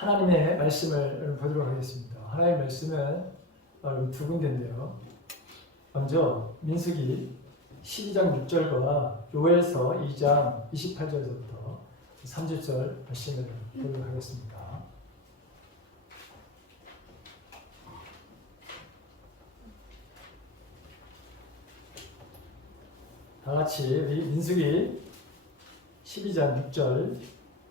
하나님의 말씀을 보도록 하겠습니다. 하나님의 말씀은 두 군데인데요. 먼저 민수기 12장 6절과 요엘서 2장 28절부터 30절 말씀을 보도록 하겠습니다. 다 같이 민수기 12장 6절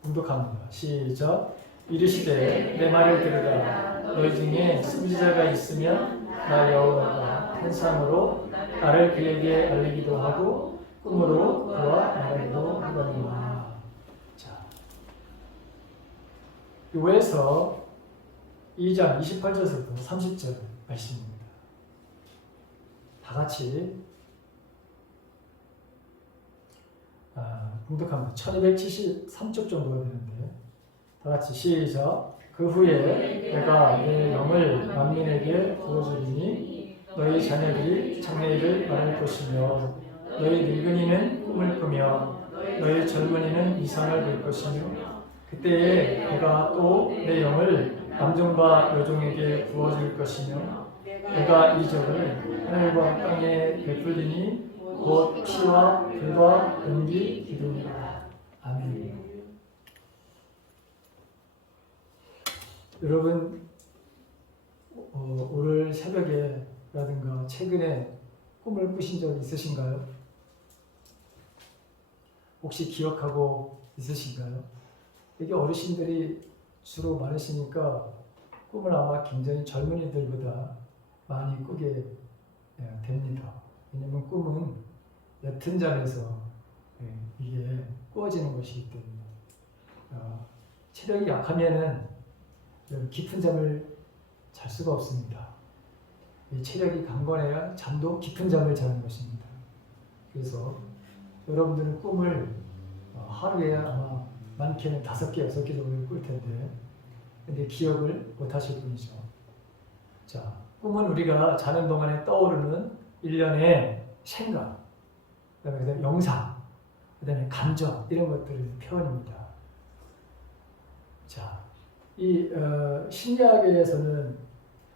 봉독합니다. 시작. 이르시되 내 말을 들으라. 너희 중에 선지자가 있으면 나 여호와가 환상으로 나를 그에게 알리기도 하고 꿈으로 그와 말하기도 하거니와. 자, 요엘서 2장 28절부터 30절 말씀입니다. 다 같이 봉독합니다. 1273쪽 정도가 되는데 다 같이 시작. 그 후에 내가 내 영을 만민에게 부어주리니 너희 자녀들이 장래일을 말할 것이며 너희 늙은이는 꿈을 꾸며 너희 젊은이는 이상을 볼 것이며 그때에 내가 또 내 영을 남종과 여종에게 부어줄 것이며 내가 이 적을 하늘과 땅에 베풀리니 곧 피와 불과 연기 기름이라. 아멘. 여러분 오늘 새벽에라든가 최근에 꿈을 꾸신 적 있으신가요? 혹시 기억하고 있으신가요? 이게 어르신들이 주로 많으시니까 꿈을 아마 굉장히 젊은이들보다 많이 꾸게 됩니다. 왜냐하면 꿈은 옅은 잠에서 이게 꾸어지는 것이기 때문에 체력이 약하면은 깊은 잠을 잘 수가 없습니다. 이 체력이 강건해야 잠도 깊은 잠을 자는 것입니다. 그래서 여러분들은 꿈을 하루에 아마 많게는 5개, 6개 정도 꿀 텐데 근데 기억을 못 하실 뿐이죠. 자, 꿈은 우리가 자는 동안에 떠오르는 일련의 생각, 그다음에 영상, 그다음에 감정 이런 것들의 표현입니다. 자, 이 신약에서는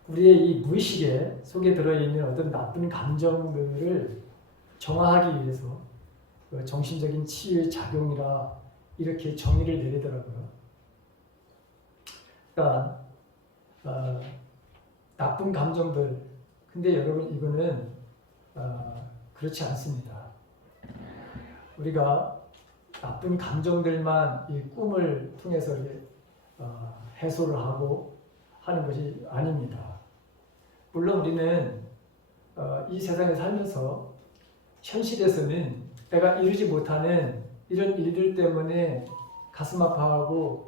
우리의 이 무의식에 속에 들어있는 어떤 나쁜 감정들을 정화하기 위해서 정신적인 치유의 작용이라 이렇게 정의를 내리더라고요. 그러니까 나쁜 감정들, 근데 여러분 이거는 그렇지 않습니다. 우리가 나쁜 감정들만 이 꿈을 통해서 해소를 하고 하는 것이 아닙니다. 물론 우리는 이 세상에 살면서 현실에서는 내가 이루지 못하는 이런 일들 때문에 가슴 아파하고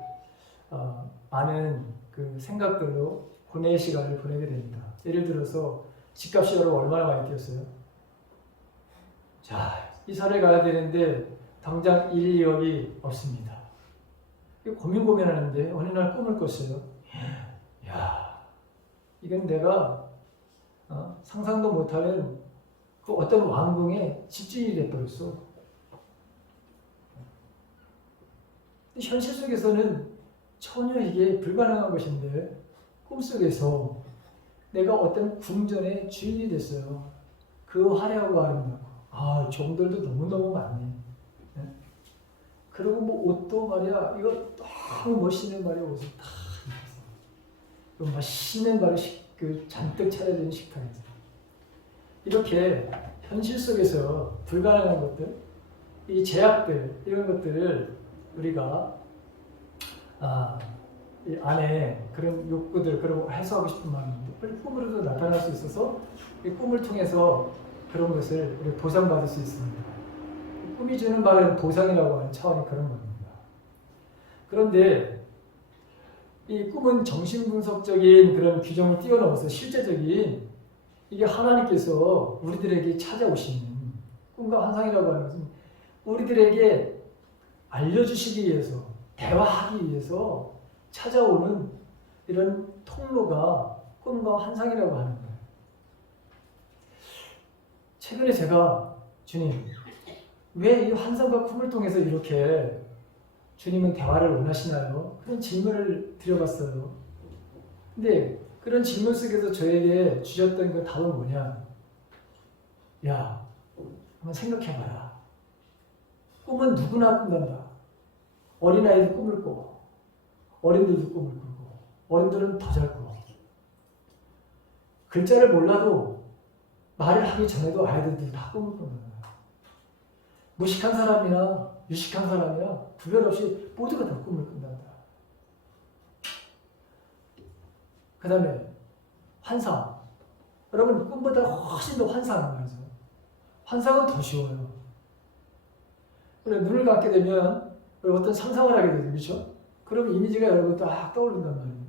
많은 그 생각들로 고뇌의 시간을 보내게 됩니다. 예를 들어서 집값이 여러분 얼마나 많이 뛰었어요? 자, 이사를 가야 되는데 당장 1, 2억이 없습니다. 고민하는데 어느 날 꿈을 꿨어요. 야, 이건 내가 상상도 못하는 그 어떤 왕궁에 집주인이 돼버렸어. 현실 속에서는 전혀 이게 불가능한 것인데 꿈속에서 내가 어떤 궁전의 주인이 됐어요. 그 화려하고 아름답고 종들도 너무너무 많네. 그리고 뭐 옷도 말이야, 이거 너무 멋있는 말이야, 옷을 다 입어서 맛있는 말을 잔뜩 차려진 식탁에서 이렇게 현실 속에서 불가능한 것들, 이 제약들 이런 것들을 우리가 이 안에 그런 욕구들, 그리고 해소하고 싶은 마음인데 꿈으로도 나타날 수 있어서 이 꿈을 통해서 그런 것을 우리 보상받을 수 있습니다. 꿈이 주는 말은 보상이라고 하는 차원이 그런 겁니다. 그런데 이 꿈은 정신분석적인 그런 규정을 뛰어넘어서 실제적인 이게 하나님께서 우리들에게 찾아오시는 꿈과 환상이라고 하는 것은 우리들에게 알려주시기 위해서, 대화하기 위해서 찾아오는 이런 통로가 꿈과 환상이라고 하는 거예요. 최근에 제가 주님, 왜 이 환상과 꿈을 통해서 이렇게 주님은 대화를 원하시나요? 그런 질문을 드려봤어요. 근데 그런 질문 속에서 저에게 주셨던 그 답은 뭐냐? 야, 한번 생각해봐라. 꿈은 누구나 꾼단다. 어린아이도 꿈을 꾸고 어른들도 꿈을 꾸고 어른들은 더 잘 꾸고 글자를 몰라도 말을 하기 전에도 아이들도 다 꿈을 꾸는 거야. 무식한 사람이나 유식한 사람이나 구별 없이 모두가 다 꿈을 꾼단다. 그 다음에 환상. 여러분 꿈보다 훨씬 더 환상은 말이죠. 환상은 더 쉬워요. 그래, 눈을 감게 되면 어떤 상상을 하게 되죠. 그렇죠? 그럼 이미지가 여러분 딱 떠오른단 말이에요.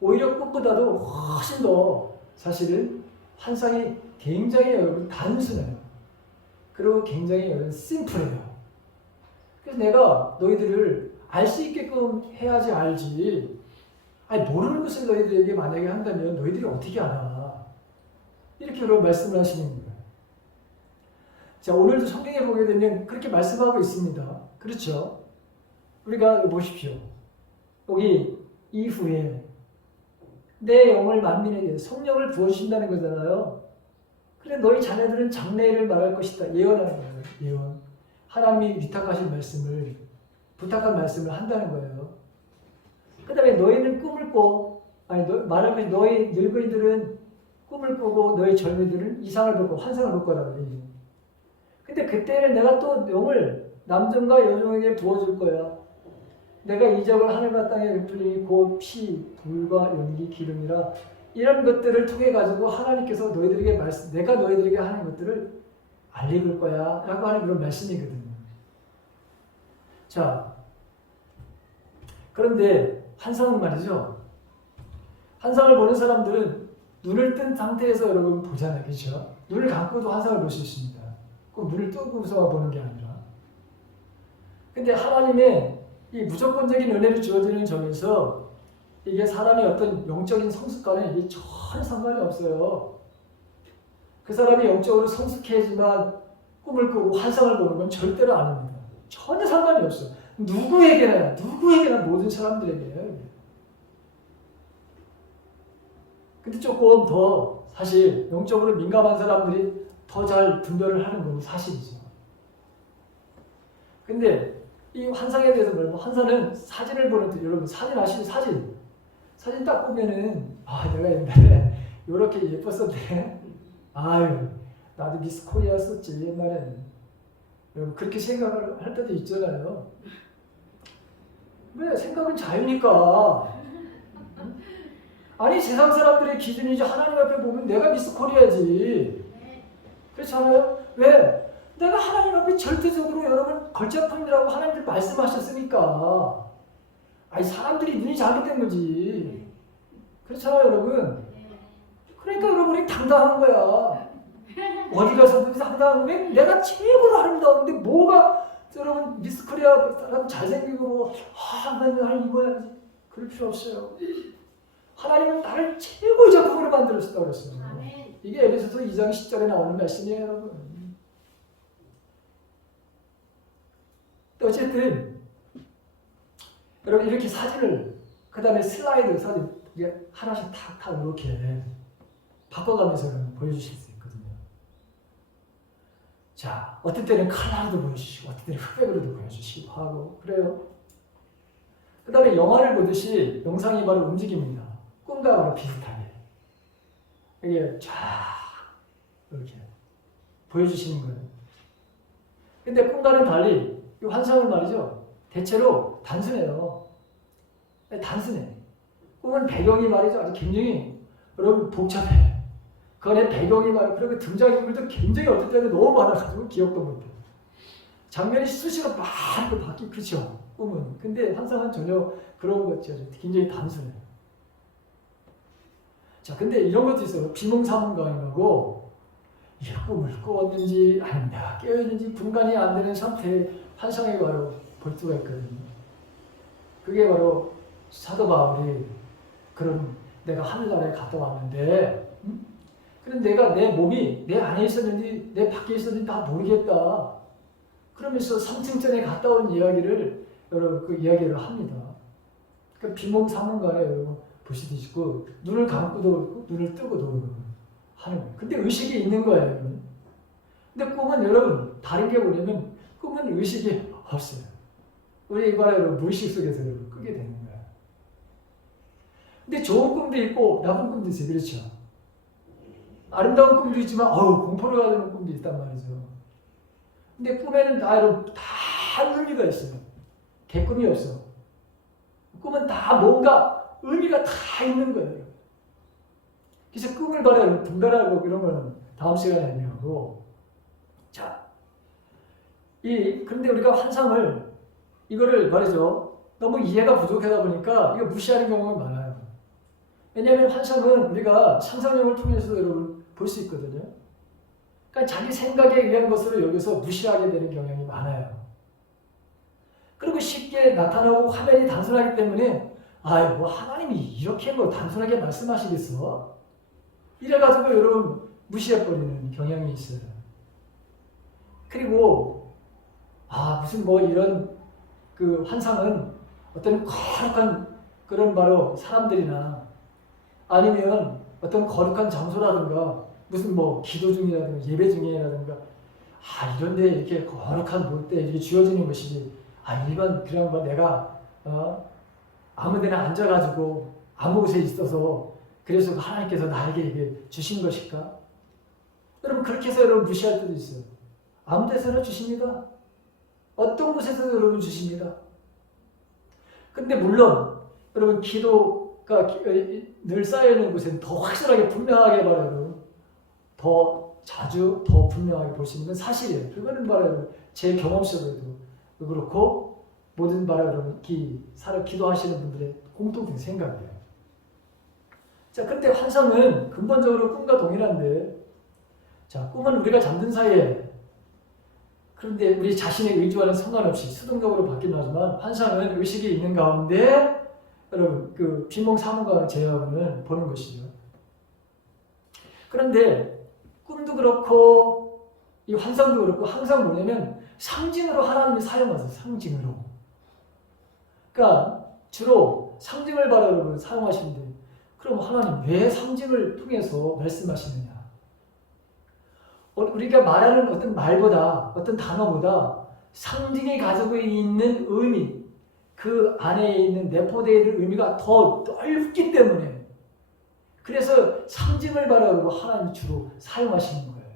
오히려 꿈보다도 훨씬 더 사실은 환상이 굉장히 여러분 단순해요. 그리고 굉장히 여러분 심플해요. 그래서 내가 너희들을 알 수 있게끔 해야지 알지. 아니 모르는 것을 너희들에게 만약에 한다면 너희들이 어떻게 알아? 이렇게 여러분 말씀을 하시는 거예요. 자, 오늘도 성경에 보게 되면 그렇게 말씀하고 있습니다. 그렇죠? 우리가 보십시오. 여기 이후에 내 영을 만민에게 성령을 부어주신다는 거잖아요. 그래 너희 자녀들은 장래를 말할 것이다. 예언하는 거예요. 예언. 하나님이 위탁하신 말씀을 부탁한 말씀을 한다는 거예요. 그 다음에 너희는 꿈을 꿔. 아니 말할 것이 너희 늙은이들은 꿈을 꾸고 너희 젊은이들은 이상을 보고 환상을 볼 거라고 그래요. 근데 그때는 내가 또 영을 남종과 여종에게 부어줄 거야. 내가 이적을 하늘과 땅에 베풀리니 곧 피, 불과 연기, 기름이라 이런 것들을 통해 가지고 하나님께서 너희들에게 내가 너희들에게 하는 것들을 알릴 거야 라고 하는 그런 말씀이거든요. 자, 그런데 환상은 말이죠. 환상을 보는 사람들은 눈을 뜬 상태에서 여러분 보잖아요. 그렇죠? 눈을 감고도 환상을 볼 수 있습니다. 꼭 눈을 뜨고서 보는 게 아니라. 근데 하나님의 이 무조건적인 은혜를 주어지는 점에서 이게 사람의 어떤 영적인 성숙과는 이게 전혀 상관이 없어요. 그 사람이 영적으로 성숙해야지만 꿈을 꾸고 환상을 보는 건 절대로 아닙니다. 전혀 상관이 없어요. 누구에게나 모든 사람들에게. 근데 조금 더 사실 영적으로 민감한 사람들이 더 잘 분별을 하는 건 사실이죠. 근데 이 환상에 대해서 말하면 환상은 사진을 보는 때 여러분 사진 아시죠? 사진 딱 보면은 내가 옛날에 이렇게 예뻤었네. 아유 나도 미스 코리아였었지 옛날에는. 여러분 그렇게 생각을 할 때도 있잖아요. 왜? 생각은 자유니까. 아니 세상 사람들의 기준이지 하나님 앞에 보면 내가 미스 코리아지. 그렇잖아요? 왜? 내가 하나님 앞에 절대적으로 여러분 걸작품이라고 하나님들 말씀하셨으니까. 아니 사람들이 눈이 작게 거지. 그렇잖아요 여러분? 그러니까 여러분이 당당한 거야. 어디 가서도 당당한 거야. 내가 최고로 아름다운데 뭐가 여러분 미스 코리아 사람 잘생기고 나는 입어야지. 그럴 필요 없어요. 하나님은 나를 최고의 작품으로 만들었다고 그랬어요. 이게 에베소서 2장 10절에 나오는 말씀이에요 여러분. 어쨌든 여러분 이렇게 사진을 그 다음에 슬라이드 사진 이게 하나씩 탁탁 이렇게 바꿔가면서 보여주실 수 있거든요. 자, 어떤 때는 컬러도 보여주시고 어떤 때는 흑백으로도 보여주시고 하고 그래요. 그 다음에 영화를 보듯이 영상이 바로 움직입니다. 꿈과 바로 비슷하게 이게 쫙 이렇게 보여주시는 거예요. 근데 꿈과는 달리 이 환상은 말이죠. 대체로 단순해요. 단순해. 꿈은 배경이 말이죠. 아주 굉장히 여러분 복잡해. 그 안에 배경이 말이고 그리고 등장인물도 굉장히 어떨 때는 너무 많아가지고 기억도 못해. 장면이 수시로 많이 바뀌고 그렇죠. 꿈은. 근데 환상은 전혀 그런 것 같지. 굉장히 단순해요. 자, 근데 이런 것도 있어요. 비몽사몽간이라고 이게 꿈을 꾸었는지 아니면 내가 깨어있는지 분간이 안 되는 상태의 환상에 바로 볼 수가 있거든요. 그게 바로 사도 바울이 그런 내가 하늘나라에 갔다 왔는데 그런데 내가 내 몸이 내 안에 있었는지 내 밖에 있었는지 다 모르겠다. 그러면서 3층 전에 갔다 온 이야기를 여러분 그 이야기를 합니다. 그러니까 비몽사몽간에 여러분 보시듯이 눈을 감고도 그렇고 눈을 뜨고도 그렇고 하는 거예요. 근데 의식이 있는 거예요. 여러분. 근데 꿈은 여러분 다른 게 뭐냐면 꿈은 의식이 없어요. 우리 이번에 여러분 무의식 속에서 여러분 꾸게 되는 거예요. 근데 좋은 꿈도 있고 나쁜 꿈도 있어요. 그렇죠? 아름다운 꿈도 있지만 공포를 가는 꿈도 있단 말이죠. 근데 꿈에는 다 여러분 다 의미가 있어요. 개꿈이 없어. 꿈은 다 뭔가 의미가 다 있는 거예요. 그래서 꿈을 말하는 분별하고 이런 거는 다음 시간에 얘기하고. 자, 그런데 우리가 환상을 이거를 말이죠. 너무 이해가 부족하다 보니까 이거 무시하는 경우가 많아요. 왜냐하면 환상은 우리가 상상력을 통해서 여러분 볼 수 있거든요. 그러니까 자기 생각에 의한 것으로 여기서 무시하게 되는 경향이 많아요. 그리고 쉽게 나타나고 화면이 단순하기 때문에 뭐 하나님이 이렇게 뭐 단순하게 말씀하시겠어? 이래가지고 여러분 무시해버리는 경향이 있어요. 그리고 무슨 뭐 이런 그 환상은 어떤 거룩한 그런 바로 사람들이나 아니면 어떤 거룩한 장소라든가 무슨 뭐 기도 중이라든가 예배 중이라든가 이런데 이렇게 거룩한 볼 때 이렇게 주어지는 것이지 일반 그냥 뭐 내가 아무데나 앉아가지고 아무 곳에 있어서 그래서 하나님께서 나에게 이게 주신 것일까? 여러분 그렇게 해서 여러분 무시할 때도 있어요. 아무 데서나 주십니다. 어떤 곳에서도 여러분 주십니다. 근데 물론 여러분 기도가 늘 쌓여있는 곳에는 더 확실하게 분명하게 말해요. 더 자주 더 분명하게 볼 수 있는 건 사실이에요. 그거는 말해요. 제 경험 속에도 그렇고 모든 말해요. 기도하시는 분들의 공통된 생각이에요. 자, 근데 환상은 근본적으로 꿈과 동일한데, 자, 꿈은 우리가 잠든 사이에 그런데 우리 자신의 의지와는 상관없이 수동적으로 바뀌긴 하지만 환상은 의식이 있는 가운데 여러분 그 비몽사몽과 제약을 보는 것이죠. 그런데 꿈도 그렇고 이 환상도 그렇고 항상 뭐냐면 상징으로 하나님이 사용하세요. 상징으로. 그러니까 주로 상징을 바라보고 사용하시는데 그럼 하나님 왜 상징을 통해서 말씀하시느냐? 우리가 말하는 어떤 말보다 어떤 단어보다 상징이 가지고 있는 의미 그 안에 있는 내포되어 있는 의미가 더 넓기 때문에 그래서 상징을 바라보고 하나님이 주로 사용하시는 거예요.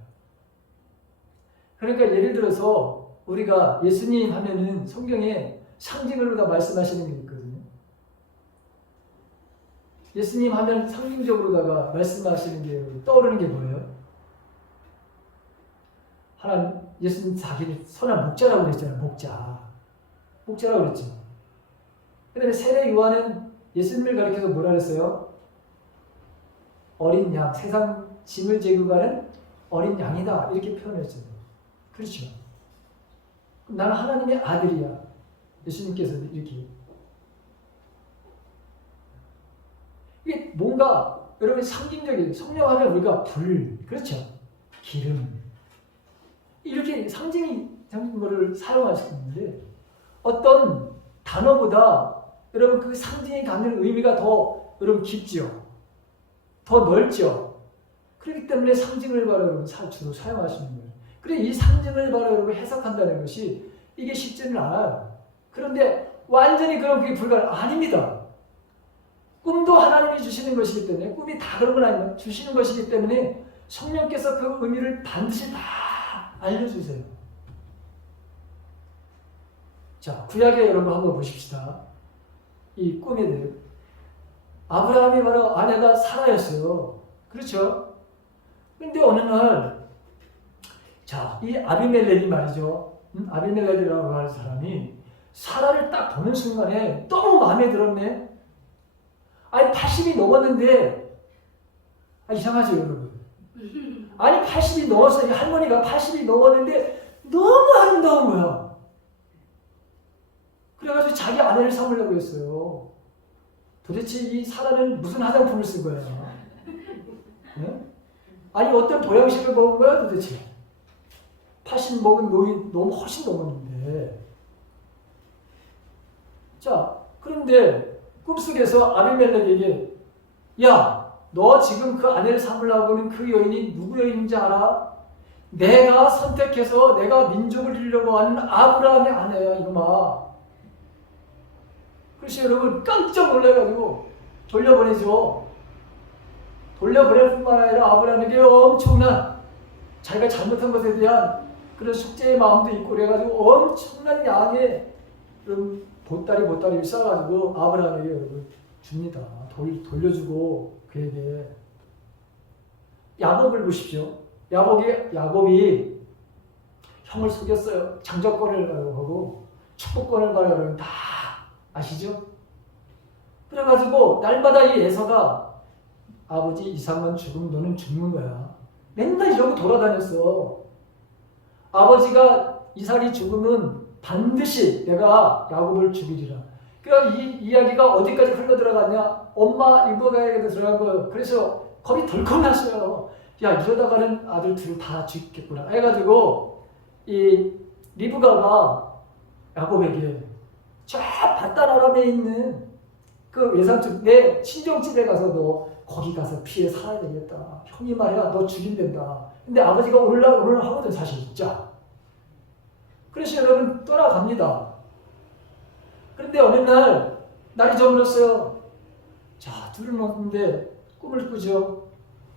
그러니까 예를 들어서 우리가 예수님 하면은 성경에 상징으로 다 말씀하시는 게 있거든요. 예수님 하면 상징적으로다가 말씀하시는 게 떠오르는 게 뭐예요? 하나님, 예수님 자기를 선한 목자라고 그랬잖아요. 목자라고 그랬죠. 그 다음에 세례 요한은 예수님을 가리켜서 뭐라 그랬어요? 어린 양, 세상 짐을 지고 가는 어린 양이다. 이렇게 표현했잖아요. 그렇죠. 그럼 나는 하나님의 아들이야. 예수님께서 이렇게. 이게 뭔가 여러분 상징적이에요. 성령하면 우리가 불, 그렇죠. 기름. 이렇게 상징인 거를 사용할 수 있는데 어떤 단어보다 여러분 그 상징이 갖는 의미가 더 여러분 깊죠. 더 넓죠. 그렇기 때문에 상징을 바로 여러분 주로 사용하시는 거예요. 그래 이 상징을 바로 여러분 해석한다는 것이 이게 쉽지는 않아요. 그런데 완전히 그게 아닙니다. 꿈도 하나님이 주시는 것이기 때문에 꿈이 다 그런 건 아니면 주시는 것이기 때문에 성령께서 그 의미를 반드시 다 알려주세요. 자, 구약에 여러분 한번 보십시다. 이 꿈에 대해 아브라함이 바로 아내가 사라였어요. 그렇죠? 근데 어느 날, 자, 이 아비멜렉이 말이죠. 아비멜렉이라고 하는 사람이 사라를 딱 보는 순간에 너무 마음에 들었네. 80이 넘었는데, 이상하죠, 여러분. 80이 넘었어요. 할머니가 80이 넘었는데 너무 아름다운 거야. 그래가지고 자기 아내를 삼으려고 했어요. 도대체 이 사라는 무슨 화장품을 쓴 거야? 네? 어떤 보양식을 먹은 거야 도대체? 80 먹은 노인 너무 훨씬 넘었는데. 자, 그런데 꿈속에서 아비멜렉에게 야, 너 지금 그 아내를 삼으려고 하는 그 여인이 누구 여인인지 알아? 내가 선택해서 내가 민족을 이루려고 하는 아브라함의 아내야, 이놈아. 그래서 여러분 깜짝 놀라가지고 돌려보내죠. 돌려보낼 뿐만 아니라 아브라함에게 엄청난 자기가 잘못한 것에 대한 그런 숙제의 마음도 있고 그래가지고 엄청난 양의 그런 보따리를 싸가지고 아브라함에게 여러분 줍니다. 돌려주고 그에게 야곱을 보십시오. 야곱이 형을 속였어요. 장자권을 하고 축복권을 바라는 다 아시죠? 그래가지고 날마다 이 에서가 아버지 이삭만 죽으면 너는 죽는 거야. 맨날 이러고 돌아다녔어. 아버지가 이삭이 죽으면 반드시 내가 야곱을 죽이리라. 그러니까 이 이야기가 어디까지 흘러 들어갔냐? 엄마 리브가에게 들어간 거예요. 그래서 겁이 덜컥 났어요. 야, 이러다가는 아들 둘을 다 죽겠구나 해가지고 이 리브가가 야곱에게 저 바단 아람에 있는 그 외삼촌 내 친정집에 가서 너 거기 가서 피해 살아야 되겠다. 형이 말이야 너 죽인댄다. 근데 아버지가 오늘 하거든 사실 진짜. 그래서 여러분 떠나갑니다. 그런데 어느 날이 저물었어요. 자, 둘을 놓는데 꿈을 꾸죠.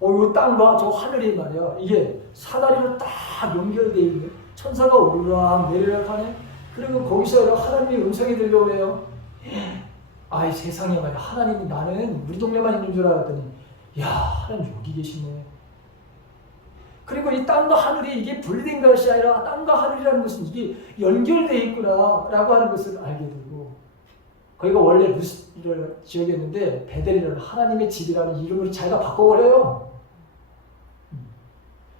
요 땅과 저 하늘이 말이야 이게 사다리로 딱 연결되어 있는 천사가 오르락 내리락 하네. 그리고 거기서 하나님의 음성이 들려오네요. 아이 세상에 말이야 하나님이 나는 우리 동네만 있는 줄 알았더니 야 하나님 여기 계시네. 그리고 이 땅과 하늘이 이게 분리된 것이 아니라 땅과 하늘이라는 것은 이게 연결되어 있구나 라고 하는 것을 알게 되고 거기가 원래 루스를 지역이었는데 베델이라는 하나님의 집이라는 이름으로 자기가 바꿔버려요.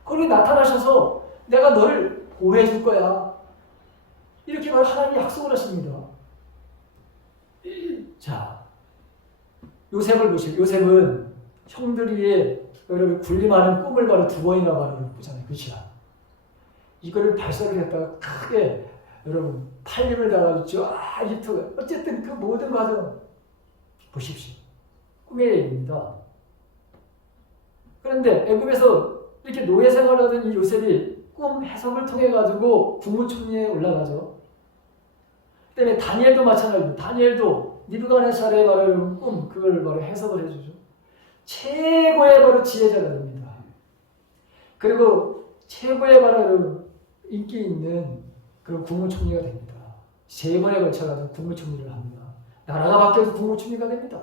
거기 나타나셔서 내가 너를 보호해 줄 거야. 이렇게 하나님이 약속을 하십니다. 자, 요셉을 보시고 요셉은 형들이 여러분 군림하는 꿈을 바로 두 번이나 바로 보잖아요. 그렇죠? 이거를 발설을 했다가 크게 여러분 팔림을 달아줬죠. 이토 어쨌든 그 모든 과정 보십시오. 꿈의 얘기입니다. 그런데 애굽에서 이렇게 노예 생활하던 이 요셉이 꿈 해석을 통해 가지고 국무총리에 올라가죠. 그다음에 다니엘도 마찬가지입니다. 다니엘도 니부갓네살의 말하는 꿈 그걸 바로 해석을 해주죠. 최고의 바로 지혜자가 됩니다. 그리고 최고의 바로 인기 있는 그런 국무총리가 됩니다. 3번에 걸쳐가지고 국무총리를 합니다. 나라가 바뀌어서 국무총리가 됩니다.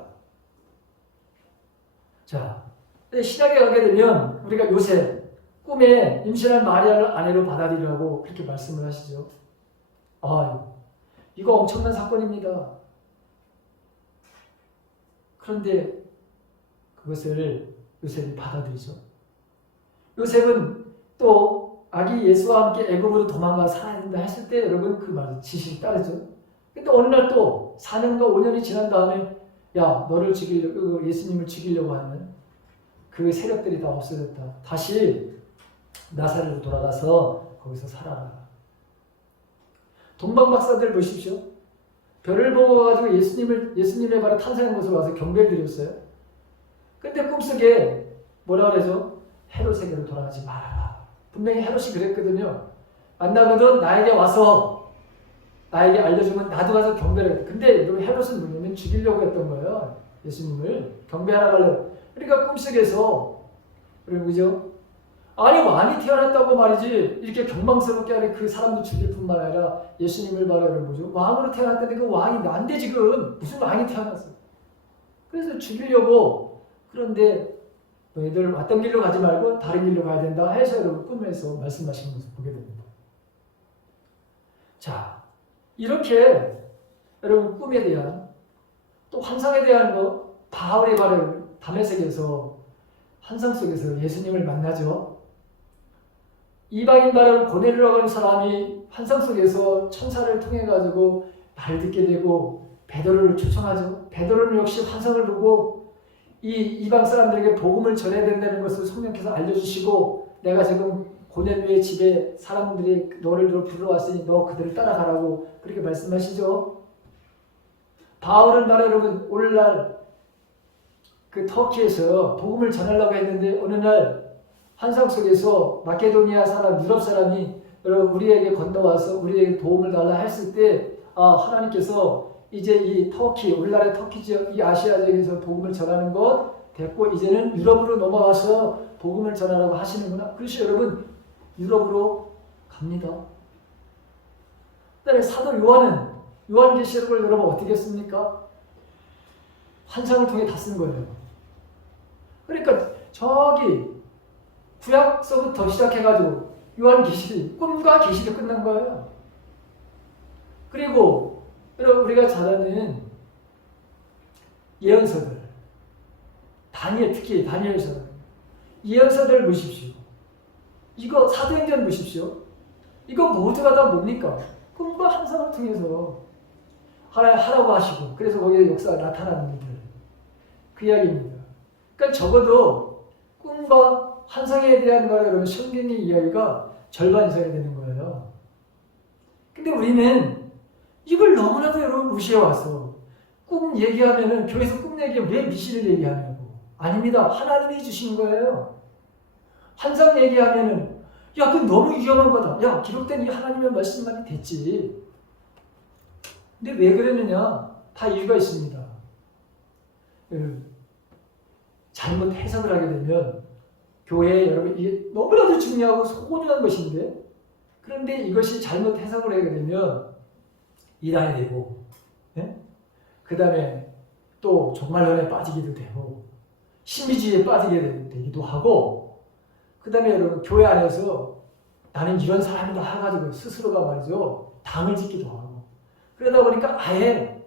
자, 신약에 가게 되면 우리가 요새 꿈에 임신한 마리아를 아내로 받아들이라고 그렇게 말씀을 하시죠. 이거 엄청난 사건입니다. 그런데 그것을 요셉이 받아들이죠. 요셉은 또 아기 예수와 함께 애굽으로 도망가 살아야 된다 했을 때 여러분 그 말을 지시를 따르죠. 근데 어느 날 또 4년과 5년이 지난 다음에 야 너를 죽이려고 예수님을 죽이려고 하는 그 세력들이 다 없어졌다. 다시 나사렛으로 돌아가서 거기서 살아라. 동방박사들 보십시오. 별을 보고 가지고 예수님의 바로 탄생한 곳으로 와서 경배를 드렸어요. 근데 꿈속에 뭐라 그러죠? 헤롯에게로 돌아가지 말아라. 분명히 헤롯이 그랬거든요. 만나거든 나에게 와서 나에게 알려주면 나도 가서 경배를 해. 근데 헤롯은 뭐냐면 죽이려고 했던 거예요. 예수님을 경배하러 가려고. 그러니까 꿈속에서 그죠? 아니 왕이 태어났다고 말이지 이렇게 경망스럽게 하는 그 사람도 죽일 뿐만 아니라 예수님을 바라는 뭐죠? 왕으로 태어났다는데 그 왕이 난데 지금 무슨 왕이 태어났어? 그래서 죽이려고. 그런데 너희들 왔던 길로 가지 말고 다른 길로 가야 된다 해서 여러분 꿈에서 말씀하시는 것을 보게 됩니다. 자, 이렇게 여러분 꿈에 대한 또 환상에 대한 거 바울의 바를 다메섹에서 환상 속에서 예수님을 만나죠. 이방인 바를 고넬료라고 하는 사람이 환상 속에서 천사를 통해 가지고 말을 듣게 되고 베드로를 초청하죠. 베드로는 역시 환상을 보고 이 이방 사람들에게 복음을 전해야 된다는 것을 성령께서 알려주시고 내가 지금 고넬료의 집에 사람들이 너를 불러왔으니 너 그들을 따라가라고 그렇게 말씀하시죠. 바울은 바로 여러분 오늘날 그 터키에서 복음을 전하려고 했는데 어느 날 환상 속에서 마케도니아 사람, 유럽 사람이 여러분 우리에게 건너와서 우리에게 도움을 달라 했을 때 하나님께서 이제 이 터키, 우리나라의 터키 지역, 이 아시아 지역에서 복음을 전하는 것 됐고 이제는 유럽으로 넘어와서 복음을 전하라고 하시는구나. 그래서 여러분 유럽으로 갑니다. 그다음에 사도 요한은 요한계시록을 여러분 어떻게 했습니까? 환상을 통해 다 쓴 거예요. 그러니까 저기 구약서부터 시작해가지고 요한계시 꿈과 계시로 끝난 거예요. 그리고 여러분 우리가 잘 아는 예언서들, 다니엘, 특히 다니엘서 예언서들 보십시오. 이거 사도행전 보십시오. 이거 모두가 다 뭡니까? 꿈과 환상을 통해서 하라고 하시고 그래서 거기에 역사가 나타나는 일들 그 이야기입니다. 그러니까 적어도 꿈과 환상에 대한 거를 여러분 성경의 이야기가 절반 이상이 되는 거예요. 근데 우리는 이걸 너무나도 여러분 무시해와서 꿈 얘기하면은 교회에서 꿈 얘기하면 왜 미신을 얘기하냐고. 아닙니다. 하나님이 주신 거예요. 환상 얘기하면은 야 그건 너무 위험한 거다. 야 기록된 이 하나님의 말씀만이 됐지. 근데 왜 그러느냐? 다 이유가 있습니다. 잘못 해석을 하게 되면 교회에 여러분 이게 너무나도 중요하고 소중한 것인데 그런데 이것이 잘못 해석을 하게 되면 이단이 되고 그 다음에 또 종말론에 빠지기도 되고 신비주의에 빠지게 되기도 하고 그 다음에 여러분 교회 안에서 나는 이런 사람이다 해가지고 스스로가 말이죠 당을 짓기도 하고 그러다 보니까 아예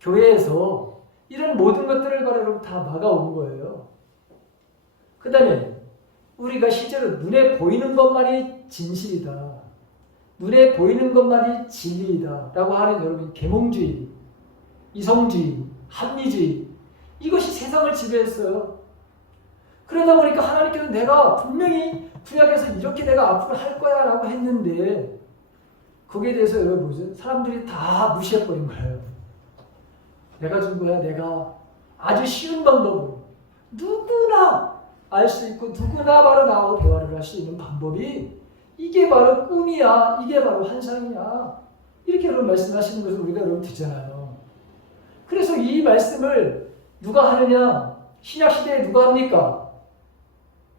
교회에서 이런 모든 것들을 바로 다 막아온 거예요. 그 다음에 우리가 실제로 눈에 보이는 것만이 진실이다. 눈에 보이는 것만이 진리이다. 라고 하는 여러분 계몽주의, 이성주의, 합리주의 이것이 세상을 지배했어요. 그러다 보니까 하나님께서 내가 분명히 구약에서 이렇게 내가 앞으로 할 거야 라고 했는데 거기에 대해서 여러분 뭐죠? 사람들이 다 무시해버린 거예요. 내가 준 거야. 내가 아주 쉬운 방법으로 누구나 알 수 있고 누구나 바로 나하고 대화를 할 수 있는 방법이 이게 바로 꿈이야. 이게 바로 환상이야. 이렇게 여러분 말씀하시는 것을 우리가 여러분 듣잖아요. 그래서 이 말씀을 누가 하느냐? 신약시대에 누가 합니까?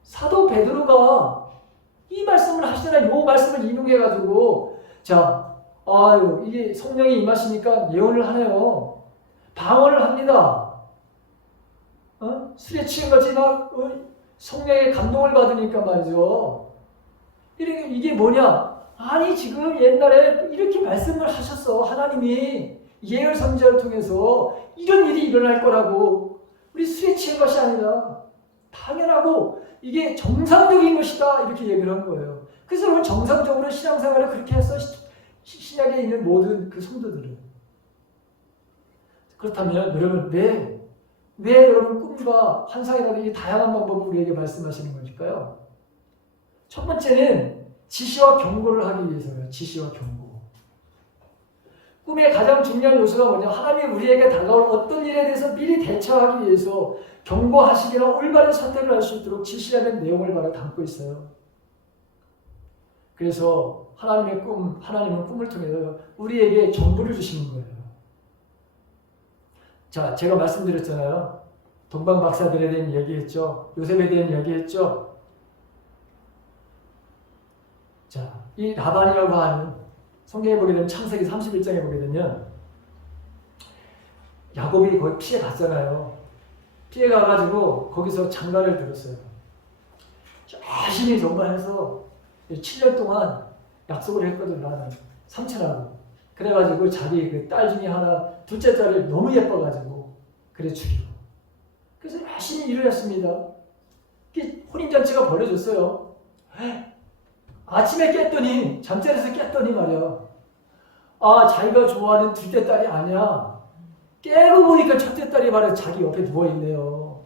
사도 베드로가 이 말씀을 하시잖아요. 이 말씀을 인용해가지고 자, 이게 성령이 임하시니까 예언을 하네요. 방언을 합니다. 술에 취한 것이 막 성령의 감동을 받으니까 말이죠. 이게 뭐냐? 아니 지금 옛날에 이렇게 말씀을 하셨어. 하나님이 예언 선지자를 통해서 이런 일이 일어날 거라고. 우리 술에 취한 것이 아니라 당연하고 이게 정상적인 것이다. 이렇게 얘기를 한 거예요. 그래서 여러분 정상적으로 신앙생활을 그렇게 해서 신약에 있는 모든 그 성도들은 그렇다면 여러분 왜 여러분 꿈과 환상이라는 이 다양한 방법을 우리에게 말씀하시는 것일까요? 첫 번째는 지시와 경고를 하기 위해서요. 지시와 경고. 꿈의 가장 중요한 요소가 뭐냐? 하나님이 우리에게 다가올 어떤 일에 대해서 미리 대처하기 위해서 경고하시기나 올바른 선택을 할 수 있도록 지시하는 내용을 바로 담고 있어요. 그래서 하나님은 꿈을 통해서 우리에게 정보를 주시는 거예요. 자, 제가 말씀드렸잖아요. 동방 박사들에 대한 얘기했죠. 요셉에 대한 얘기했죠. 자, 이 라반이라고 하는 성경에 보게 되면 창세기 31장에 보게 되면 야곱이 거기 피해 갔잖아요. 피해 가가지고 거기서 장가를 들었어요. 열심히 정말해서 7년 동안 약속을 했거든. 나는 삼촌하고. 그래가지고 자기 그 딸 중에 하나 둘째 딸을 너무 예뻐가지고 그래 죽이고. 그래서 열심히 일을 했습니다. 혼인잔치가 벌어졌어요. 아침에 깼더니 잠자리에서 깼더니 말이야. 자기가 좋아하는 둘째 딸이 아니야. 깨고 보니까 첫째 딸이 바로 자기 옆에 누워있네요.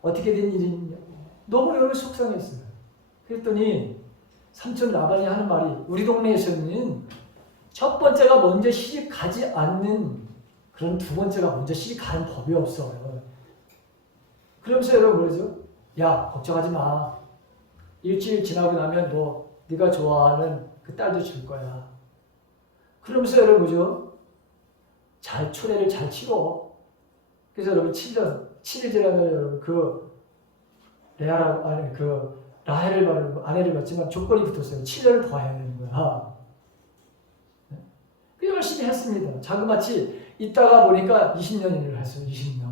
어떻게 된 일이냐고. 너무 여러 속상했어요. 그랬더니 삼촌 라반이 하는 말이 우리 동네에서는 첫 번째가 먼저 시집 가지 않는 그런 두 번째가 먼저 시집 가는 법이 없어요. 그러면서 여러분 그러죠? 야, 걱정하지 마. 일주일 지나고 나면 네가 좋아하는 그 딸도 줄 거야. 그러면서 여러분 그죠? 초래를 잘 치워. 그래서 여러분 7일 지나면 여러분 라헬을 말하는 아내를 받지만 조건이 붙었어요. 7년을 더 해야 되는 거야. 그 열심히 했습니다. 자그마치 있다가 보니까 20년 일을 했어요. 20년.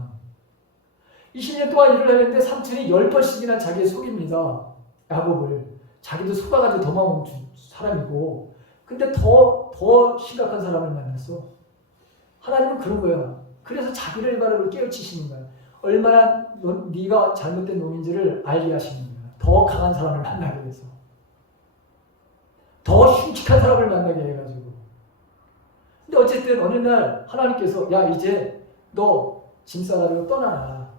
20년 동안 일을 했는데 삼촌이 10번씩이나 자기를 속입니다. 야곱을. 자기도 속아가지고 도망온 사람이고. 근데 더 심각한 사람을 만났어. 하나님은 그런 거야. 그래서 자기를 바로 깨우치시는 거야. 얼마나 네가 잘못된 놈인지를 알게 하시는 거야. 더 강한 사람을 만나게 해서. 더 흉측한 사람을 만나게 해가지고. 근데 어쨌든 어느 날 하나님께서 야 이제 너 짐싸가지고 떠나라.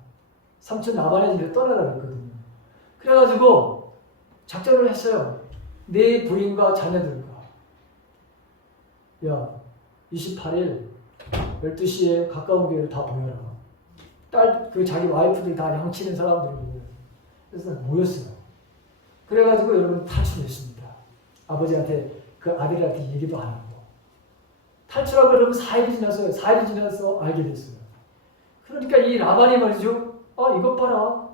삼촌 라반의 집에 떠나라 그랬거든요. 그래가지고 작전을 했어요. 네 부인과 자녀들과 야 28일 12시에 가까운 교회를 다 모여라. 자기 와이프들 다 양치는 사람들이고 그래서 모였어요. 그래가지고 여러분 탈출했습니다. 아버지한테 그 아들한테 얘기도 안 하고 탈출하고 여러분 4일이 지나서 알게 됐어요. 그러니까 이 라반이 말이죠. 이것 봐라.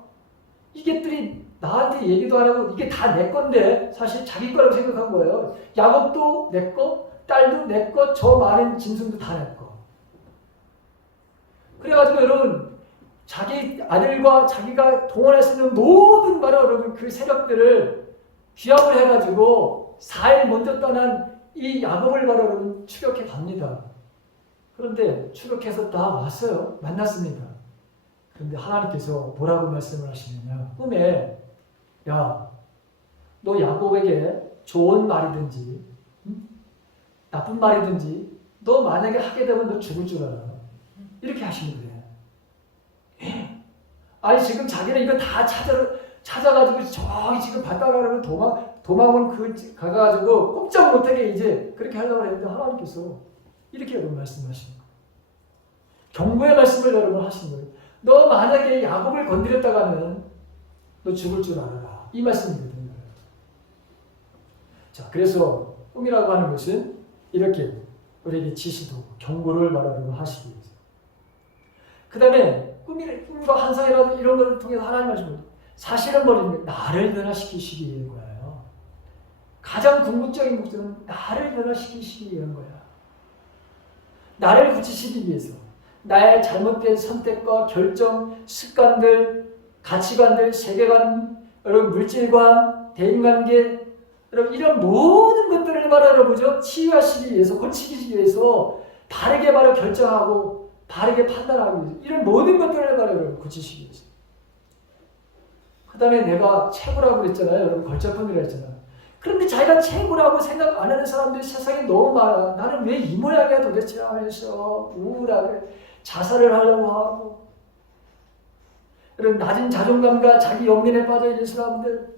이게들이 나한테 얘기도 안 하고 이게 다 내 건데 사실 자기 거라고 생각한 거예요. 야곱도 내 거, 딸도 내 거, 저 많은 짐승도 다 내 거. 그래가지고 여러분 자기 아들과 자기가 동원할 수 있는 모든 바로 여러분 그 세력들을 귀합을 해가지고 4일 먼저 떠난 이 야곱을 바로 여러분 추격해 갑니다. 그런데 추격해서 다 왔어요. 만났습니다. 그런데 하나님께서 뭐라고 말씀을 하시느냐. 꿈에 야, 너 야곱에게 좋은 말이든지 나쁜 말이든지 너 만약에 하게 되면 너 죽을 줄 알아. 이렇게 하시는 거예요. 아니 지금 자기는 이거 다 찾아가지고 저기 지금 바다가는 도망을 가가지고 꼼짝 못하게 이제 그렇게 하려고 했는데 하나님께서 이렇게 여러분 말씀하시는 거예요. 경고의 말씀을 여러분 하신 거예요. 너 만약에 야곱을 건드렸다가는 너 죽을 줄 알아라. 이 말씀이거든요. 자, 그래서 꿈이라고 하는 것은 이렇게 우리에게 지시도 경고를 말하려고 하시기 위해서. 그 다음에 꿈과 환상이라도 이런 걸 통해서 하나님 말씀을 사실은 뭐냐면 나를 변화시키시기 위한 거예요. 가장 궁극적인 목적은 나를 변화시키시기 위한 거야. 나를 굳히시기 위해서 나의 잘못된 선택과 결정, 습관들, 가치관들, 세계관, 여러분 물질관, 대인관계, 여러분 이런 모든 것들을 말하러 치유하시기 위해서, 고치기 위해서 바르게 바로 결정하고 바르게 판단하기 위해서 이런 모든 것들을 말하러 고치시기 위해서. 그 다음에 내가 최고라고 그랬잖아요. 여러분 걸작품이라고 했잖아요. 그런데 자기가 최고라고 생각 안 하는 사람들이 세상에 너무 많아. 나는 왜 이 모양이야 도대체 하면서 우울하게 자살을 하려고 하고 이런 낮은 자존감과 자기 연민에 빠져있는 사람들,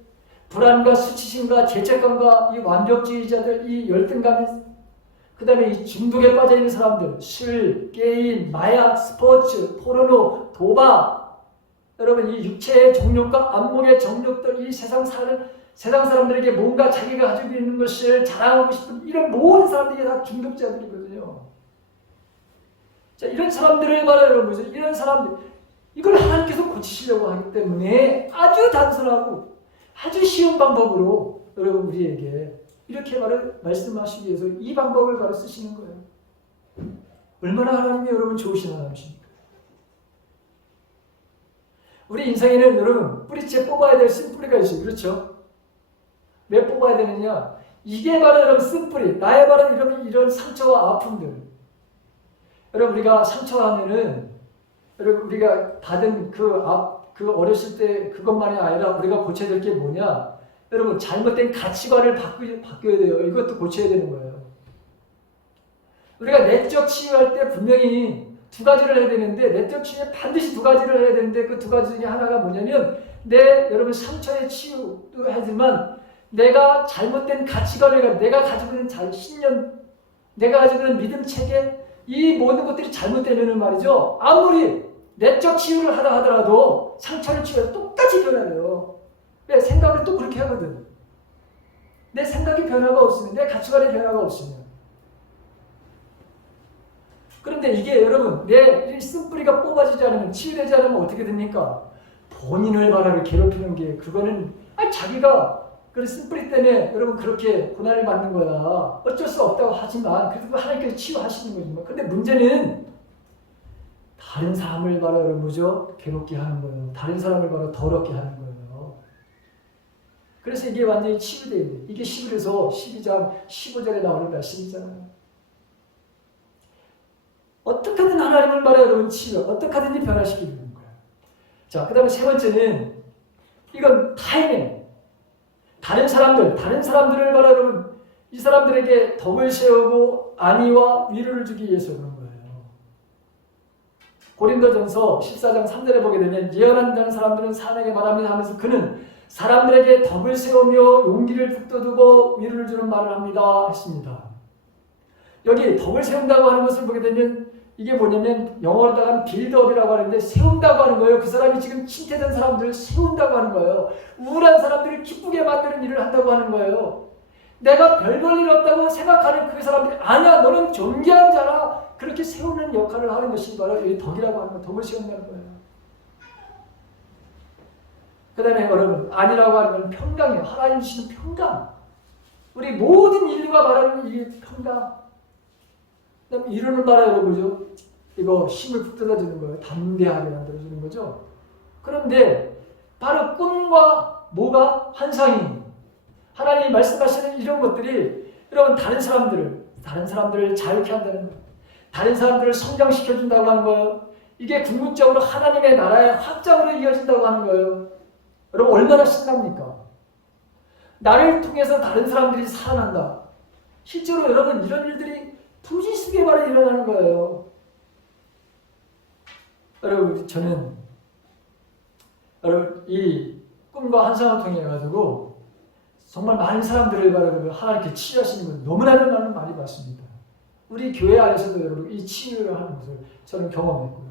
불안과 수치심과 죄책감과 이 완벽주의자들, 이 열등감, 그 다음에 이 중독에 빠져있는 사람들, 술, 게임, 마약, 스포츠, 포르노, 도박, 여러분 이 육체의 정욕과 안목의 정욕들, 이 세상 사람들에게 뭔가 자기가 가지고 있는 것을 자랑하고 싶은 이런 모든 사람들이 다 중독자들이거든요. 자, 이런 사람들을 말하는 거죠. 이런 사람들, 이걸 하나님께서 고치시려고 하기 때문에 아주 단순하고 아주 쉬운 방법으로 여러분 우리에게 이렇게 말씀하시기 위해서 이 방법을 바로 쓰시는 거예요. 얼마나 하나님이 여러분 좋으신 하나님이십니까? 우리 인생에는 여러분 뿌리째 뽑아야 될 쓴뿌리가 있어요. 그렇죠? 왜 뽑아야 되느냐? 이게 바로 여러분 쓴뿌리, 나의 바로 이런 상처와 아픔들. 여러분 우리가 상처하면은 여러분 우리가 받은 그 어렸을 때 그것만이 아니라 우리가 고쳐야 될 게 뭐냐? 여러분 잘못된 가치관을 바뀌어야 돼요. 이것도 고쳐야 되는 거예요. 우리가 내적 치유할 때 분명히 두 가지를 해야 되는데 내적 치유에 반드시 두 가지를 해야 되는데 그 두 가지 중에 하나가 뭐냐면 여러분 상처의 치유도 하지만 내가 잘못된 가치관을, 내가 가지고 있는 신념, 내가 가지고 있는 믿음 체계, 이 모든 것들이 잘못되면 말이죠. 아무리 내적 치유를 하다 하더라도 상처를 치유해도 똑같이 변해요. 왜? 생각을 또 그렇게 하거든. 내 생각이 변화가 없으면, 내 가치관의 변화가 없으면. 그런데 이게 여러분, 내 쓴뿌리가 뽑아지지 않으면, 치유되지 않으면 어떻게 됩니까? 본인을 바라를 괴롭히는 게, 그거는 자기가 그 쓴뿌리 때문에 여러분 그렇게 고난을 받는 거야. 어쩔 수 없다고 하지만 그래도 하나님께서 치유하시는 거지만. 근데 문제는 다른 사람을 바라 여러분 뭐죠? 괴롭게 하는 거예요. 다른 사람을 바라 더럽게 하는 거예요. 그래서 이게 완전히 치유돼야 돼. 이게 11에서 12장 15절에 나오는 말씀이잖아요. 어떻게 하든 하나님을 바라 여러분 치유, 어떻게 하든지 변화시키는 거예요. 자, 그 다음에 세 번째는 이건 타이밍. 다른 사람들을 바라 여러분 이 사람들에게 덕을 세우고 안위와 위로를 주기 위해서 그런 거예요. 고린도전서 14장 3절에 보게 되면 예언한다는 사람들은 사내게 말합니다 하면서 그는 사람들에게 덕을 세우며 용기를 북돋우고 위로를 주는 말을 합니다 했습니다. 여기 덕을 세운다고 하는 것을 보게 되면 이게 뭐냐면 영어로다가 빌드업이라고 하는데 세운다고 하는 거예요. 그 사람이 지금 침체된 사람들을 세운다고 하는 거예요. 우울한 사람들을 기쁘게 만드는 일을 한다고 하는 거예요. 내가 별 볼 일 없다고 생각하는 그 사람들이 아니야 너는 존귀한 자라 그렇게 세우는 역할을 하는 것이 바로 이 덕이라고 하는 거, 덕을 세운다는 거예요. 그 다음에 여러분 아니라고 하는 건 평강이에요. 하나님 주시는 평강. 우리 모든 인류가 말하는 이 평강. 이루는 바라 여러분 뭐죠? 이거 힘을 북돋아주는 거예요. 담대하게 만들어주는 거죠. 그런데 바로 꿈과 뭐가 환상이 하나님이 말씀하시는 이런 것들이 여러분 다른 사람들을 자유케 한다는 거예요. 다른 사람들을 성장시켜준다고 하는 거예요. 이게 궁극적으로 하나님의 나라의 확장으로 이어진다고 하는 거예요. 여러분 얼마나 신납니까? 나를 통해서 다른 사람들이 살아난다. 실제로 여러분 이런 일들이 부지수게 바로 일어나는 거예요. 여러분 저는 여러분 이 꿈과 환상을 통해 가지고 정말 많은 사람들을 바라보고 하나님께 치유하시는 걸 너무나도 나는 많이 봤습니다. 우리 교회 안에서도 여러분 이 치유를 하는 것을 저는 경험했고요.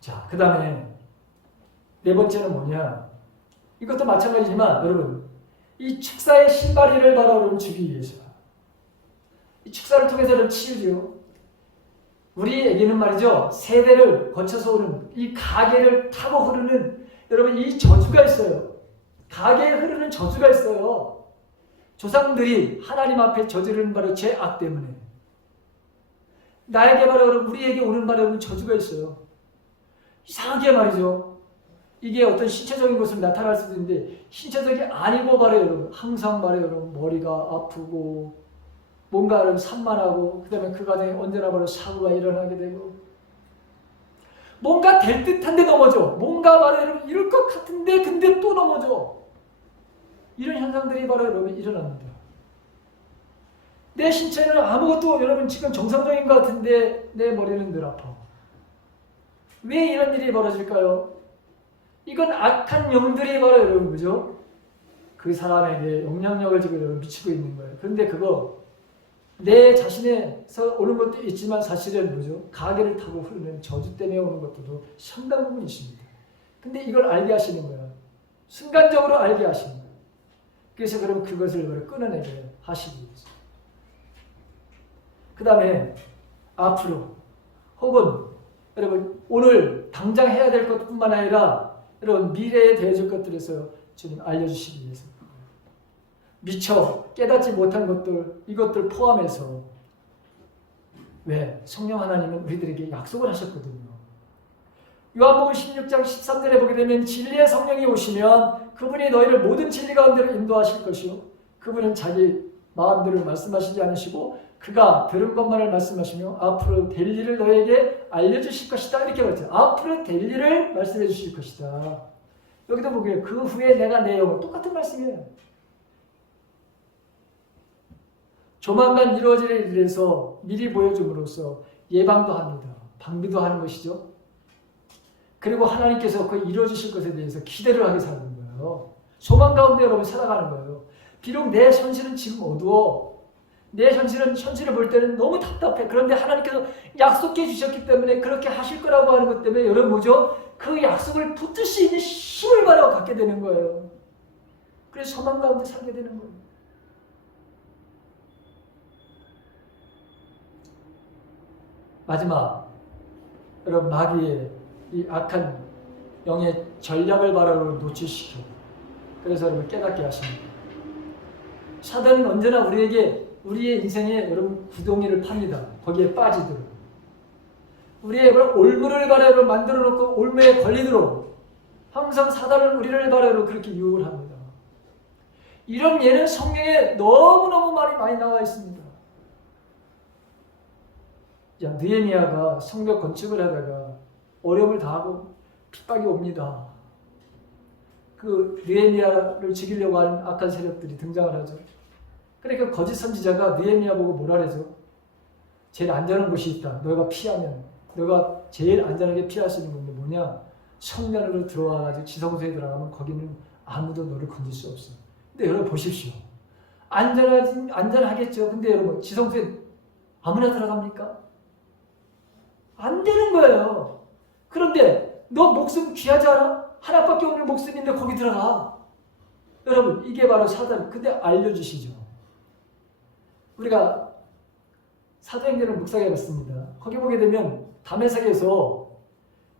자, 그 다음에 네 번째는 뭐냐? 이것도 마찬가지지만 여러분 이 축사의 신발이를 바라보는 주기 위해서 이 축사를 통해서는 치유죠. 우리에게는 말이죠. 세대를 거쳐서 오는 이 가계를 타고 흐르는 여러분 이 저주가 있어요. 가계에 흐르는 저주가 있어요. 조상들이 하나님 앞에 저지르는 바로 죄악 때문에 나에게 바로 우리에게 오는 바로 저주가 있어요. 이상하게 말이죠. 이게 어떤 신체적인 것으로 나타날 수도 있는데 신체적이 아니고 바로 여러분 항상 바로 여러분 머리가 아프고 뭔가를 산만하고 그 다음에 그 과정에 언제나 바로 사고가 일어나게 되고 뭔가 될 듯한데 넘어져. 뭔가 바로 여러분 이럴 것 같은데 근데 또 넘어져. 이런 현상들이 바로 여러분 일어납니다. 내 신체는 아무것도 여러분 지금 정상적인 것 같은데 내 머리는 늘 아파. 왜 이런 일이 벌어질까요? 이건 악한 영들이 바로 여러분 그죠? 그 사람에게 영향력을 지금 여러분 미치고 있는 거예요. 그런데 그거 내 자신에서 오는 것도 있지만 사실은 뭐죠? 가계를 타고 흐르는 저주 때문에 오는 것들도 상당 부분 있습니다. 근데 이걸 알게 하시는 거예요. 순간적으로 알게 하시는 거예요. 그래서 그럼 그것을 끊어내게 하시기 위해서. 그 다음에 앞으로 혹은 여러분 오늘 당장 해야 될 것뿐만 아니라 여러분 미래에 되어질 것들에서 주님 알려주시기 위해서 미처 깨닫지 못한 것들 이것들 포함해서 왜? 성령 하나님은 우리들에게 약속을 하셨거든요. 요한복음 16장 13절에 보게 되면 진리의 성령이 오시면 그분이 너희를 모든 진리 가운데로 인도하실 것이요 그분은 자기 마음대로 말씀하시지 않으시고 그가 들은 것만을 말씀하시며 앞으로 될 일을 너에게 알려주실 것이다 이렇게 말했죠. 앞으로 될 일을 말씀해 주실 것이다. 여기도 보게요. 그 후에 내가 내 영을 똑같은 말씀이에요. 조만간 이루어질 일에 대해서 미리 보여줌으로써 예방도 합니다. 방비도 하는 것이죠. 그리고 하나님께서 그 이루어지실 것에 대해서 기대를 하게 사는 거예요. 거예요. 소망 가운데 여러분 살아가는 거예요. 비록 내 현실은 지금 어두워. 내 현실을 볼 때는 너무 답답해. 그런데 하나님께서 약속해 주셨기 때문에 그렇게 하실 거라고 하는 것 때문에 여러분 뭐죠? 그 약속을 붙들 수 있는 힘을 바로 갖게 되는 거예요. 그래서 소망 가운데 살게 되는 거예요. 마지막, 여러분 마귀의 이 악한 영의 전략을 바로 노출시켜. 그래서 여러분 깨닫게 하십니다. 사단은 언제나 우리의 인생에 여러분 구덩이를 팝니다. 거기에 빠지도록. 우리의 올무를 바로 만들어 놓고 올무에 걸리도록 항상 사단은 우리를 바로 그렇게 유혹을 합니다. 이런 예는 성경에 너무너무 많이 나와 있습니다. 야, 느헤미야가 성벽 건축을 하다가 어려움을 당하고 핍박이 옵니다. 그 느헤미야를 죽이려고 하는 악한 세력들이 등장을 하죠. 그러니까 거짓 선지자가 느헤미야 보고 뭐라 그러죠? 제일 안전한 곳이 있다. 너가 피하면, 너가 제일 안전하게 피할 수 있는 건데 뭐냐? 성전으로 들어와가지고 지성소에 들어가면 거기는 아무도 너를 건질 수 없어. 근데 여러분 보십시오. 안전하겠죠. 근데 여러분 지성소에 아무나 들어갑니까? 안 되는 거예요. 그런데 너 목숨 귀하지 않아? 하나밖에 없는 목숨인데 거기 들어가. 여러분 이게 바로 사단. 근데 알려주시죠. 우리가 사도행전을 묵상해봤습니다. 거기 보게 되면 다메섹에서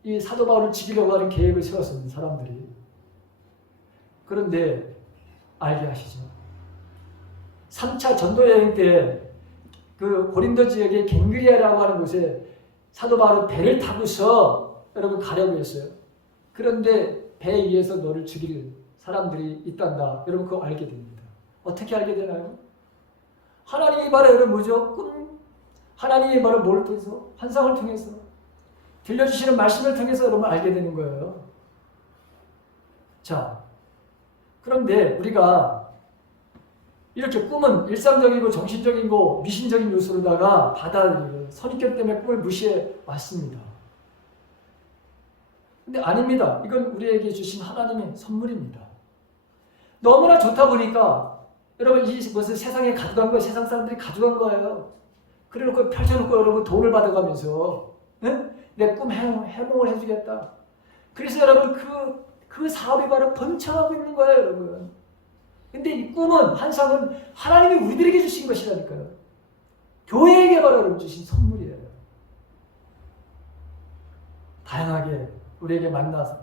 이 사도 바울을 죽이려고 하는 계획을 세웠습니다. 사람들이. 그런데 알게 하시죠. 3차 전도여행 때 그 고린도 지역의 갱그리아라고 하는 곳에 사도 바울은 배를 타고서 여러분 가려고 했어요. 그런데 배 위에서 너를 죽일 사람들이 있단다. 여러분 그거 알게 됩니다. 어떻게 알게 되나요? 하나님이 바로 여러분 뭐죠? 하나님이 바로 뭘 통해서? 환상을 통해서 들려주시는 말씀을 통해서 여러분 알게 되는 거예요. 자, 그런데 우리가 이렇게 꿈은 일상적이고 정신적이고 미신적인 요소로다가 받아들이고 선입견 때문에 꿈을 무시해 왔습니다. 근데 아닙니다. 이건 우리에게 주신 하나님의 선물입니다. 너무나 좋다 보니까 여러분 이것을 세상에 가져간 거예요. 세상 사람들이 가져간 거예요. 그래놓고 펼쳐놓고 여러분 돈을 받아가면서 내 꿈 해몽을 해주겠다. 그래서 여러분 그 사업이 바로 번창하고 있는 거예요. 여러분. 근데 이 꿈은 환상은 하나님이 우리들에게 주신 것이라니까요. 교회에게 바로 여러분 주신 선물이에요. 다양하게 우리에게 만나서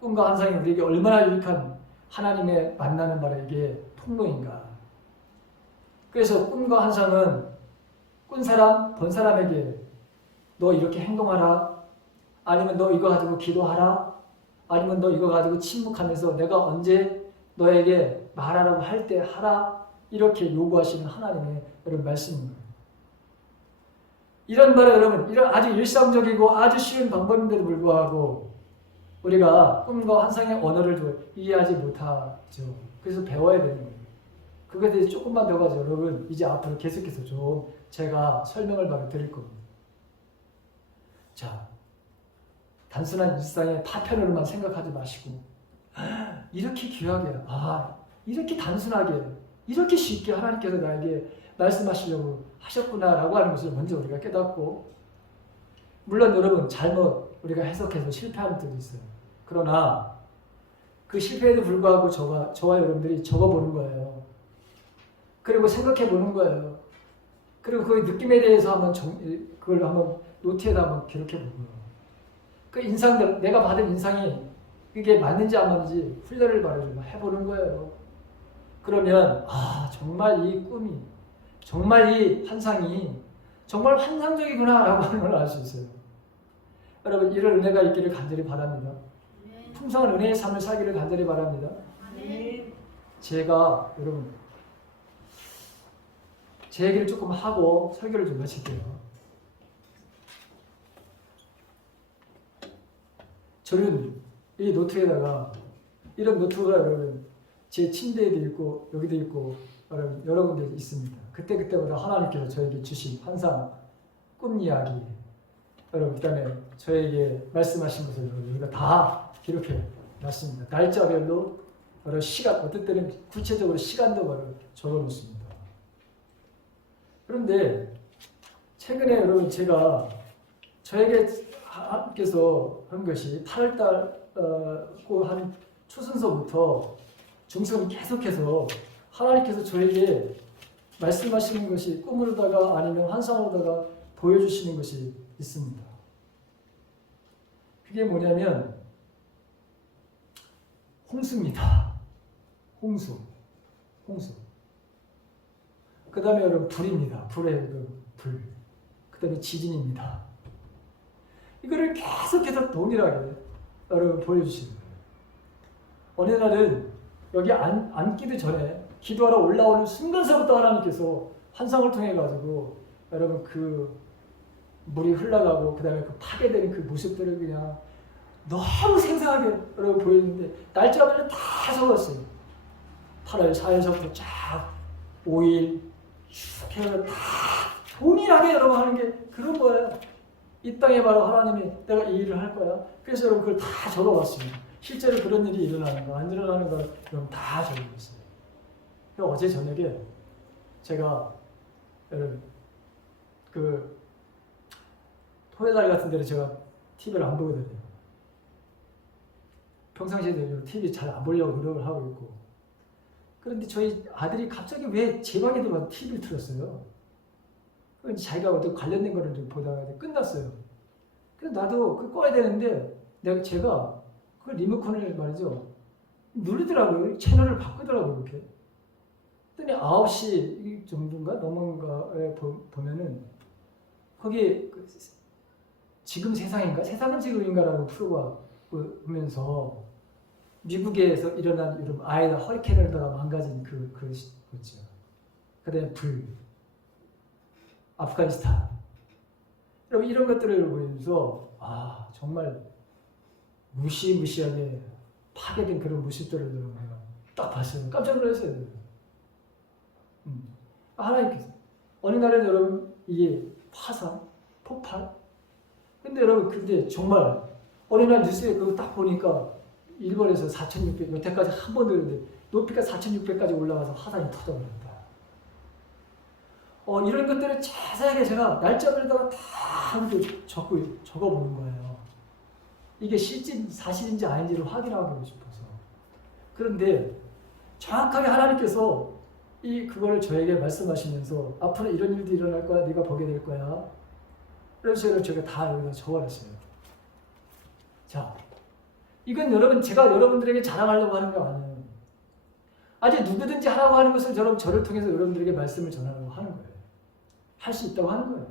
꿈과 환상이 우리에게 얼마나 유익한 하나님의 만나는 바로 이게 통로인가. 그래서 꿈과 환상은 꾼 사람, 본 사람에게 너 이렇게 행동하라. 아니면 너 이거 가지고 기도하라. 아니면 너 이거 가지고 침묵하면서 내가 언제 너에게 말하라고 할 때 하라. 이렇게 요구하시는 하나님의 여러분 말씀입니다. 이런 말에 여러분 이런 아주 일상적이고 아주 쉬운 방법인데도 불구하고 우리가 꿈과 환상의 언어를 좀 이해하지 못하죠. 그래서 배워야 되는 거예요. 그거에 대해서 조금만 더 가지고 여러분 이제 앞으로 계속해서 좀 제가 설명을 바로 드릴 겁니다. 자, 단순한 일상의 파편으로만 생각하지 마시고 이렇게 귀하게, 이렇게 단순하게, 이렇게 쉽게 하나님께서 나에게 말씀하시려고 하셨구나라고 하는 것을 먼저 우리가 깨닫고, 물론 여러분 잘못 우리가 해석해서 실패하는 때도 있어요. 그러나 그 실패에도 불구하고 저와 여러분들이 적어보는 거예요. 그리고 생각해 보는 거예요. 그리고 그 느낌에 대해서 그걸 한번 노트에다 한번 기록해 보고요. 그 인상들, 내가 받은 인상이 그게 맞는지 안 맞는지 훈련을 바로 좀 해보는 거예요. 그러면 정말 이 꿈이, 정말 이 환상이 정말 환상적이구나라고 하는 걸 알 수 있어요. 여러분 이런 은혜가 있기를 간절히 바랍니다. 풍성한 은혜의 삶을 살기를 간절히 바랍니다. 제가 여러분 제 얘기를 조금 하고 설교를 좀 마칠게요. 저는 이 노트에다가 이런 노트가 여러분 제 침대에도 있고 여기도 있고 여러 군데 있습니다. 그때마다 하나님께서 저에게 주신 환상, 꿈 이야기 여러분 그다음에 저에게 말씀하신 것을 여러분 여기다 다 기록해 맞습니다. 날짜별로 바로 시간, 어떨 때는 구체적으로 시간도 바로 적어놓습니다. 그런데 최근에 여러분 제가 저에게 하나님께서 한 것이 8월달 한 초순서부터 중순 계속해서 하나님께서 저에게 말씀하시는 것이 꿈으로다가 아니면 환상으로다가 보여주시는 것이 있습니다. 그게 뭐냐면 홍수입니다. 홍수. 그 다음에 여러분 불입니다. 불의 불. 그 다음에 지진입니다. 이거를 계속해서 동일하게 여러분 보여주시는 거예요. 어느 날은 여기 앉기도 전에 기도하러 올라오는 순간서부터 하나님께서 환상을 통해 가지고 여러분 그 물이 흘러가고 그 다음에 그 파괴되는 그 모습들을 그냥 너무 생생하게 여러분 보였는데 날짜별로 다 적었어요. 8월 4일서부터 쫙 5일 쭉 해서 다 동일하게 여러분 하는 게 그런 거예요. 이 땅에 바로 하나님이 내가 이 일을 할 거야. 그래서 여러분 그걸 다 적어봤습니다. 실제로 그런 일이 일어나는 거, 안 일어나는 걸 여러분 다 적어봤어요. 어제 저녁에 제가 여러분 그 토요일 같은 데는 제가 TV를 안 보거든요. 평상시에도 TV 잘 안 보려고 노력을 하고 있고. 그런데 저희 아들이 갑자기 왜 제 방에 들어가서 TV를 틀었어요. 자기가 어떤 관련된 거를 보다가 끝났어요. 그래서 나도 그걸 꺼야 되는데 제가 그 리모컨을 말이죠. 누르더라고요. 채널을 바꾸더라고요. 이렇게. 그랬더니 9시 정도인가 넘은가에 보면은 거기에 지금 세상인가? 세상은 지금인가라는 프로가 보면서 미국에서 일어난 이런 아이다 허리케인을 다가 망가진 그거죠. 그다음에 불, 아프가니스탄. 여러분 이런 것들을 보면서 정말 무시무시하게 파괴된 그런 모습들을 딱 봤어요. 깜짝 놀랐어요. 하나님께서 어느 날은 여러분 이게 화산, 폭발. 근데 여러분 근데 정말 어느 날 뉴스에 그거 딱 보니까 일본에서 4,600 여태까지 한 번도 그런데 높이가 4,600까지 올라가서 화산이 터져버렸다. 이런 것들을 자세하게 제가 날짜별로다가 다 적어보는 거예요. 이게 사실인지 아닌지를 확인하고 싶어서. 그런데 정확하게 하나님께서 그거를 저에게 말씀하시면서 앞으로 이런 일도 일어날 거야. 네가 보게 될 거야. 그래서 제가 다 여기다 적어놨어요. 자, 이건 여러분 제가 여러분들에게 자랑하려고 하는 거 아니에요. 아직 누구든지 하라고 하는 것을 저를 통해서 여러분들에게 말씀을 전하려고 하는 거예요. 할 수 있다고 하는 거예요.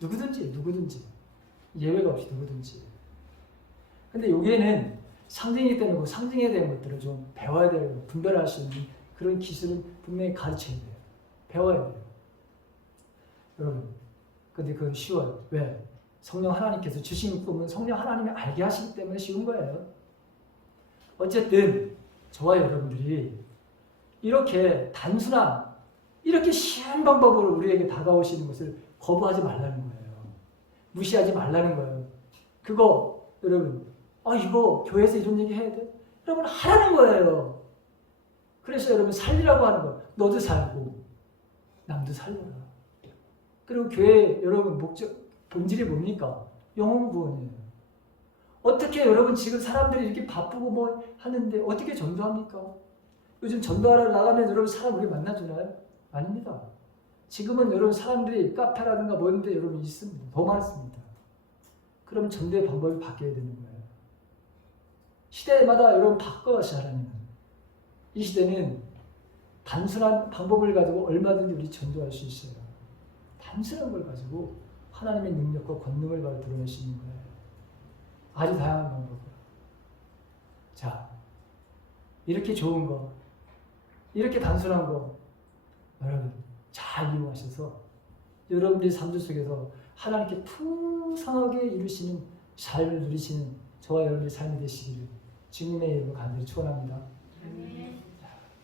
누구든지. 예외가 없이 누구든지. 근데 여기에는 상징이기 때문에 그 상징에 대한 것들을 좀 배워야 돼요. 분별할 수 있는 그런 기술은 분명히 가르쳐야 돼요. 배워야 돼요. 여러분, 근데 그건 쉬워요. 왜? 성령 하나님께서 주신 꿈은 성령 하나님이 알게 하시기 때문에 쉬운 거예요. 어쨌든 저와 여러분들이 이렇게 단순한 이렇게 쉬운 방법으로 우리에게 다가오시는 것을 거부하지 말라는 거예요. 무시하지 말라는 거예요. 그거 여러분 이거 교회에서 이런 얘기 해야 돼? 여러분 하라는 거예요. 그래서 여러분 살리라고 하는 거예요. 너도 살고 남도 살려라. 그리고 교회 여러분 본질이 뭡니까? 영혼 구원이에요. 어떻게 여러분 지금 사람들이 이렇게 바쁘고 하는데 어떻게 전도합니까? 요즘 전도하러 나가면 여러분 사람 우리 만나주나요? 아닙니다. 지금은 여러분 사람들이 카페라든가 뭔데 여러분 있습니다. 더 많습니다. 그럼 전도의 방법이 바뀌어야 되는 거예요. 시대마다 여러분 바꿔가시 하나님은. 이 시대는 단순한 방법을 가지고 얼마든지 우리 전도할 수 있어요. 단순한 걸 가지고 하나님의 능력과 권능을 바로 드러내시는 거예요. 아주 다양한 방법으로. 자, 이렇게 좋은 거, 이렇게 단순한 거 여러분 잘 이용하셔서 여러분들의 삶 속에서 하나님께 풍성하게 이루시는 삶을 누리시는 저와 여러분의 삶이 되시기를 주님의 이름으로 간절히 축원합니다.